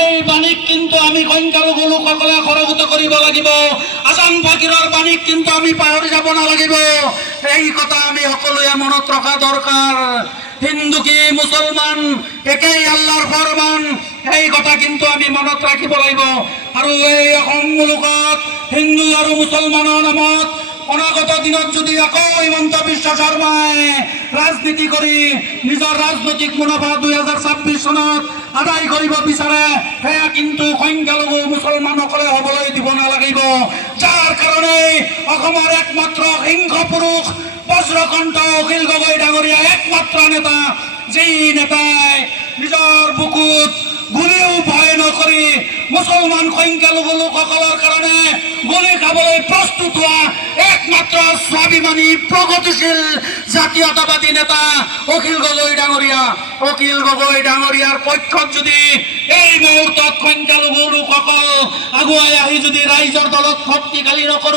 এই বাণীক কিন্তু আমি সংখ্যালঘু লোকসকলে সৰগত কৰিব লাগিব। আজান ফাকিৰৰ বাণীক কিন্তু আমি পাহৰি যাব নালাগিব। এই কথা আমি সকলোৱে মনত ৰখা দৰকাৰ। হিন্দু কি মুছলমান একেই আল্লাহৰ ফৰমান, এই কথা কিন্তু আমি মনত ৰাখিব লাগিব। আৰু এই অসম মুলুকত হিন্দু আৰু মুছলমানৰ নামত অনাগত দিনত যদি আকৌ হিমন্ত বিশ্ব শৰ্মাই ৰাজনীতি কৰি নিজৰ ৰাজনৈতিক মুনাফা 2026 চনত আদায় কৰিব বিচাৰে, সেয়া কিন্তু সংখ্যালঘু মুছলমানসকলে হ'বলৈ দিব নালাগিব। যাৰ কাৰণে অসমৰ একমাত্ৰ সিংহ পুৰুষ বজ্ৰকণ্ঠ অখিল গগৈ ডাঙৰীয়া একমাত্ৰ নেতা, যি নেতাই নিজৰ বুকুত গুলিও ভয় নকৰি মুছলমান সংখ্যালঘু লোকসকলৰ কাৰণে গুলি খাবলৈ প্ৰস্তুত হোৱা একমাত্ৰ স্বাভিমানী প্ৰগতিশীল জাতীয়তাবাদী নেতা অখিল গগৈ ডাঙৰীয়া। অখিল গগৈ ডাঙৰীয়াৰ পক্ষত যদি এই মুহূৰ্তত সংখ্যালঘু লোকসকল আগুৱাই আহি যদি ৰাইজৰ দলত শক্তিশালী নকৰে